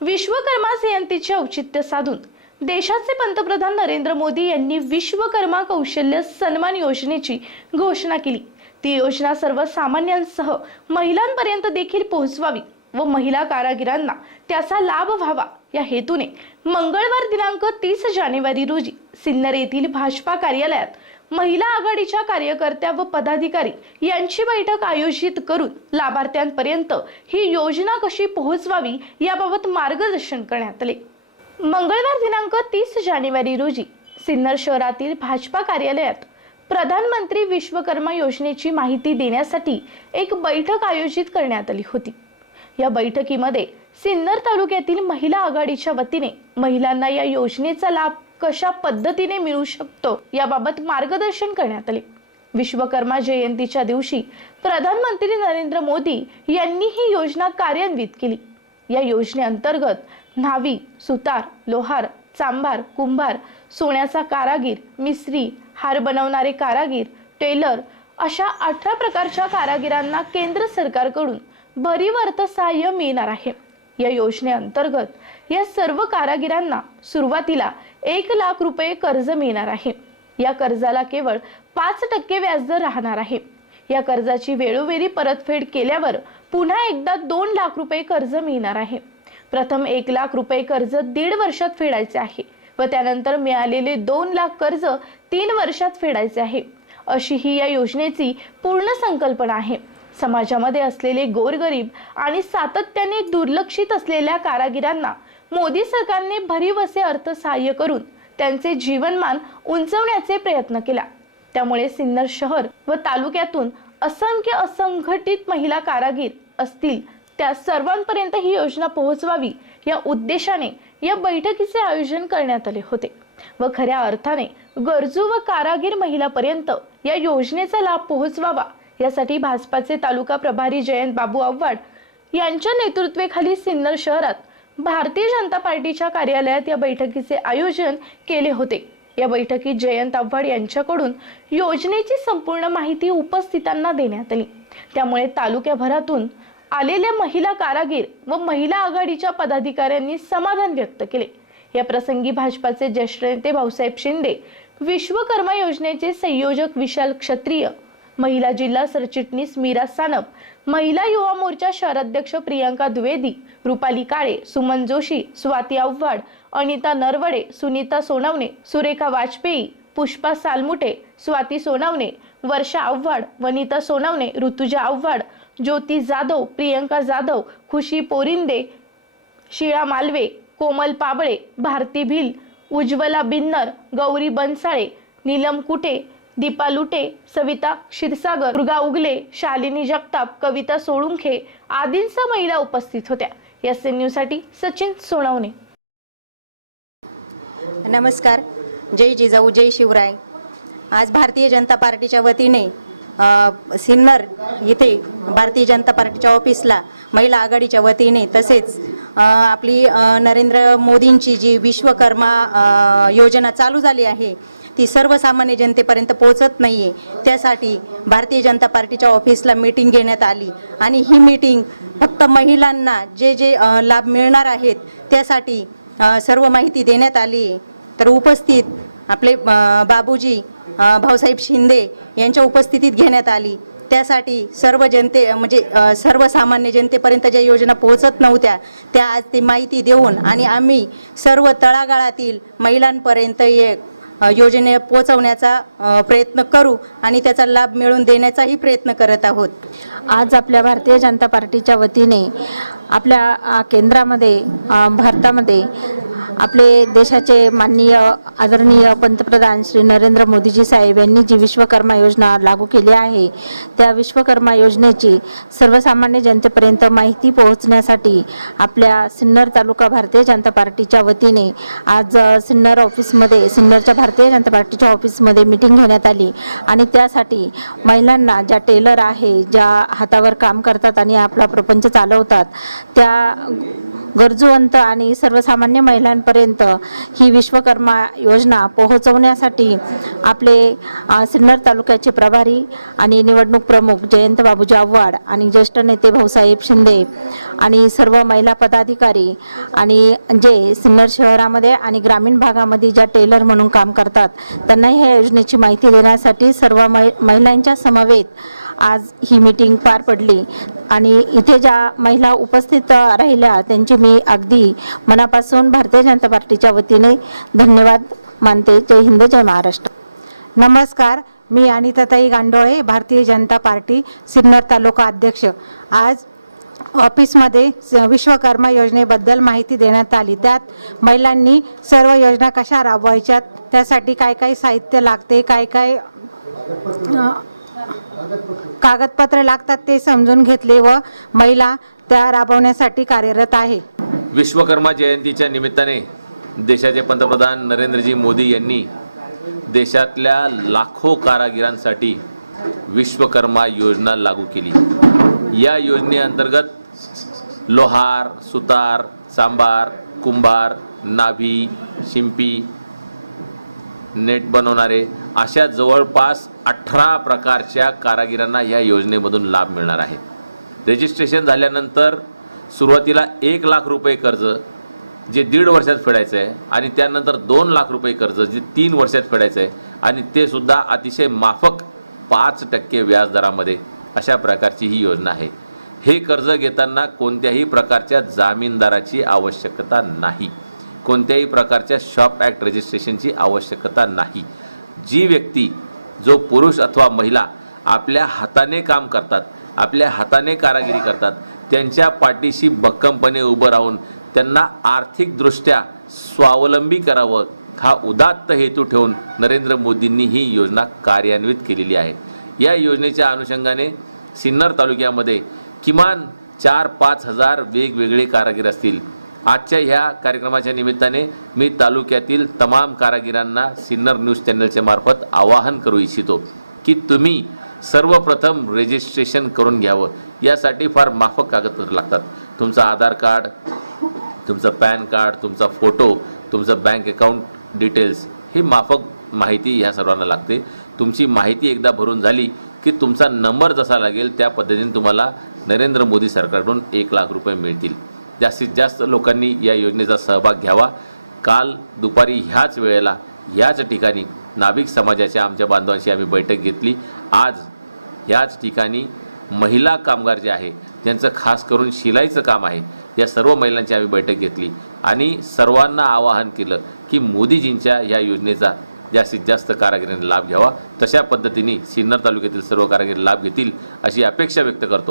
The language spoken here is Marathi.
विश्वकर्मा जयंतीचे औचित्य साधून देशाचे पंतप्रधान नरेंद्र मोदी यांनी विश्वकर्मा कौशल्य सन्मान योजनेची घोषणा केली. ती योजना सर्वसामान्यांसह महिलांपर्यंत देखील पोहोचवावी व महिला कारागिरांना त्याचा लाभ व्हावा या हेतूने मंगळवार दिनांक तीस जानेवारी रोजी सिन्नर येथील भाजपा कार्यालयात महिला आघाडीच्या कार्यकर्त्या व पदाधिकारी यांची बैठक आयोजित करून लाभार्थ्यांपर्यंत ही योजना कशी पोहोचवावी याबाबत मार्गदर्शन करण्यात आले. मंगळवार दिनांक तीस जानेवारी रोजी सिन्नर शहरातील भाजपा कार्यालयात प्रधानमंत्री विश्वकर्मा योजनेची माहिती देण्यासाठी एक बैठक आयोजित करण्यात आली होती. या बैठकीमध्ये सिन्नर तालुक्यातील महिला आघाडीच्या वतीने महिलांना या योजनेचा लाभ कशा पद्धतीने मिळू शकतो याबाबत मार्गदर्शन करण्यात आले. विश्वकर्मा जयंतीच्या दिवशी प्रधानमंत्री नरेंद्र मोदी यांनी ही योजना कार्यान्वित केली. या योजनेअंतर्गत न्हावी सुतार लोहार चांभार कुंभार सोन्याचा कारागीर मिस्त्री हार बनवणारे कारागीर टेलर अशा अठरा प्रकारच्या कारागिरांना केंद्र सरकारकडून भरीव अर्थसहाय्य मिळणार आहे. या योजनेअंतर्गत या सर्व कारागिरांना सुरुवातीला एक लाख रुपये कर्ज मिळणार आहे. या कर्जाला केवळ पाच टक्के व्याजदर राहणार आहे. या कर्जाची वेळोवेळी परतफेड केल्यावर पुन्हा एकदा दोन लाख रुपये कर्ज मिळणार आहे. प्रथम एक लाख रुपये कर्ज दीड वर्षात फेडायचे आहे व त्यानंतर मिळालेले दोन लाख कर्ज तीन वर्षात फेडायचे आहे. अशी ही या योजनेची पूर्ण संकल्पना आहे. समाजामध्ये असलेले गोरगरीब आणि सातत्याने दुर्लक्षित असलेल्या कारागिरांना मोदी सरकारने भरीव असे अर्थसहाय्य करून त्यांचे जीवनमान उंचवण्याचे प्रयत्न केला. त्यामुळे सिन्नर शहर व तालुक्यातून असंख्य असंघटित महिला कारागीर असतील त्या सर्वांपर्यंत ही योजना पोहोचवावी या उद्देशाने या बैठकीचे आयोजन करण्यात आले होते व खऱ्या अर्थाने गरजू व कारागीर महिलापर्यंत या योजनेचा लाभ पोहोचवावा यासाठी भाजपाचे तालुका प्रभारी जयंत बाबू आव्हाड यांच्या नेतृत्वेखाली सिन्नर शहरात भारतीय जनता पार्टीच्या कार्यालयात या बैठकीचे आयोजन केले होते. या बैठकीत जयंत आव्हाड यांच्याकडून योजनेची संपूर्ण माहिती उपस्थितांना देण्यात आली. त्यामुळे तालुक्याभरातून आलेल्या महिला कारागीर व महिला आघाडीच्या पदाधिकाऱ्यांनी समाधान व्यक्त केले. या प्रसंगी भाजपाचे ज्येष्ठ नेते भाऊसाहेब शिंदे विश्वकर्मा योजनेचे संयोजक विशाल क्षत्रिय महिला जिल्हा सरचिटणीस मीरा सानप महिला युवा मोर्चा शहराध्यक्ष प्रियांका द्विवेदी रुपाली काळे सुमन जोशी स्वाती आव्हाड अनिता नरवडे सुनीता सोनवणे सुरेखा वाजपेयी पुष्पा सालमुटे स्वाती सोनवणे वर्षा आव्हाड वनिता सोनवणे ऋतुजा आव्हाड ज्योती जाधव प्रियंका जाधव खुशी पोरिंदे शिळा मालवे कोमल पाबळे भारती भिल उज्ज्वला बिन्नर गौरी बनसाळे नीलम कुटे दीपा लुटे सविता क्षीरसागर दुर्गा उगले शालिनी जगताप कविता सोळुंखे आदींसह महिला उपस्थित होत्या. एस एनसाठी सचिन सोनवणे. नमस्कार. जय जिजाऊ जय शिवराय. आज भारतीय जनता पार्टीच्या वतीने सिन्नर येथे भारतीय जनता पार्टीच्या ऑफिसला महिला आघाडीच्या वतीने तसेच आपली नरेंद्र मोदींची जी विश्वकर्मा योजना चालू झाली आहे ती सर्वसामान्य जनतेपर्यंत पोहोचत नाहीये. त्यासाठी भारतीय जनता पार्टीच्या ऑफिसला मीटिंग घेण्यात आली. आणि ही मीटिंग फक्त महिलांना जे जे लाभ मिळणार आहेत त्यासाठी सर्व माहिती देण्यात आली. आहे तर उपस्थित आपले बाबूजी भाऊसाहेब शिंदे यांच्या उपस्थितीत घेण्यात आली. त्यासाठी सर्व जनते म्हणजे सर्वसामान्य जनतेपर्यंत ज्या योजना पोहोचत नव्हत्या त्या आज ती माहिती देऊन आणि आम्ही सर्व तळागाळातील महिलांपर्यंत एक योजने पोहोचवण्याचा प्रयत्न करू आणि त्याचा लाभ मिळवून देण्याचाही प्रयत्न करत आहोत. आज आपल्या भारतीय जनता पार्टीच्या वतीने आपल्या केंद्रामध्ये भारतामध्ये आपले देशाचे माननीय आदरणीय पंतप्रधान श्री नरेंद्र मोदीजी साहेब यांनी जी विश्वकर्मा योजना लागू केली आहे त्या विश्वकर्मा योजनेची सर्वसामान्य जनतेपर्यंत माहिती पोहोचण्यासाठी आपल्या सिन्नर तालुका भारतीय जनता पार्टीच्या वतीने आज सिन्नर ऑफिसमध्ये सिन्नरच्या भारतीय जनता पार्टीच्या ऑफिसमध्ये मिटिंग घेण्यात आली. आणि त्यासाठी महिलांना ज्या टेलर आहे ज्या हातावर काम करतात आणि आपला प्रपंच चालवतात त्या गरजूवंत आणि सर्वसामान्य महिलां महिलांपर्यंत ही विश्वकर्मा योजना पोहोचवण्यासाठी आपले सिन्नर तालुक्याचे प्रभारी आणि निवडणूक प्रमुख जयंत बाबूजी आव्हाड आणि ज्येष्ठ नेते भाऊसाहेब शिंदे आणि सर्व महिला पदाधिकारी आणि जे सिन्नर शहरामध्ये आणि ग्रामीण भागामध्ये ज्या टेलर म्हणून काम करतात त्यांना ह्या योजनेची माहिती देण्यासाठी सर्व महि- महिलांच्या समवेत आज ही मीटिंग पार पडली. आणि इथे ज्या महिला उपस्थित राहिल्या त्यांची मी अगदी मनापासून भारतीय जनता पार्टीच्या वतीने धन्यवाद मानते. जय हिंद जय महाराष्ट्र. नमस्कार मी अनिताताई गांडोळे भारतीय जनता पार्टी सिन्नर तालुका अध्यक्ष. आज ऑफिसमध्ये विश्वकर्मा योजनेबद्दल माहिती देण्यात आली. त्यात महिलांनी सर्व योजना कशा राबवायच्यात त्यासाठी काय काय साहित्य लागते काय काय कागदपत्र. लागतात ते समजून घेतले व महिला त्या राबवण्यासाठी कार्यरत आहे. विश्वकर्मा जयंतीच्या निमित्ताने देशाचे पंतप्रधान नरेंद्रजी मोदी यांनी देशातल्या लाखो कारागिरांसाठी विश्वकर्मा योजना लागू केली. या योजनेअंतर्गत लोहार सुतार सांबार कुंभार नाभी शिंपी नेट बनवणारे अशा जवळपास अठरा प्रकारच्या कारागिरांना या योजनेमधून लाभ मिळणार आहे. रजिस्ट्रेशन झाल्यानंतर सुरुवातीला एक लाख रुपये कर्ज जे दीड वर्षात फेडायचं आहे आणि त्यानंतर दोन लाख रुपये कर्ज जे तीन वर्षात फेडायचं आहे आणि ते सुद्धा अतिशय माफक पाच टक्के व्याजदरामध्ये अशा प्रकारची ही योजना आहे. हे कर्ज घेताना कोणत्याही प्रकारच्या जामीनदाराची आवश्यकता नाही. कोणत्याही प्रकारच्या शॉप ॲक्ट रजिस्ट्रेशनची आवश्यकता नाही. जी व्यक्ती जो पुरुष अथवा महिला आपल्या हाताने काम करतात आपल्या हाताने कारागिरी करतात त्यांच्या पाठीशी भक्कमपणे उभं राहून त्यांना आर्थिकदृष्ट्या स्वावलंबी करावं हा उदात्त हेतू ठेवून नरेंद्र मोदींनी ही योजना कार्यान्वित केलेली आहे. या योजनेच्या अनुषंगाने सिन्नर तालुक्यामध्ये किमान चार पाच हजार वेगवेगळे कारागीर असतील. आजच्या ह्या कार्यक्रमाच्या निमित्ताने मी तालुक्यातील तमाम कारागिरांना सिन्नर न्यूज चॅनलच्या मार्फत आवाहन करू इच्छितो की तुम्ही सर्वप्रथम रजिस्ट्रेशन करून घ्यावं. यासाठी फार माफक कागदपत्र लागतात. तुमचं आधार कार्ड तुमचं पॅन कार्ड तुमचा फोटो तुमचं बँक अकाउंट डिटेल्स ही माफक माहिती ह्या सर्वांना लागते. तुमची माहिती एकदा भरून झाली की तुमचा नंबर जसा लागेल त्या पद्धतीने तुम्हाला नरेंद्र मोदी सरकारकडून एक लाख रुपये मिळतील. जास्तीत जास्त लोकांनी या योजनेचा सहभाग घ्यावा. काल दुपारी ह्याच वेळेला ह्याच ठिकाणी नाभिक समाजाच्या आमच्या बांधवांशी आम्ही बैठक घेतली. आज ह्याच ठिकाणी महिला कामगार जे आहे ज्यांचं खास करून शिलाईचं काम आहे या सर्व महिलांची आम्ही बैठक घेतली. आणि सर्वांना आवाहन केलं की मोदीजींच्या या योजनेचा जास्तीत जास्त कारागिरांनी लाभ घ्यावा. तशा पद्धतीने सिन्नर तालुक्यातील सर्व कारागिरी लाभ घेतील अशी अपेक्षा व्यक्त करतो.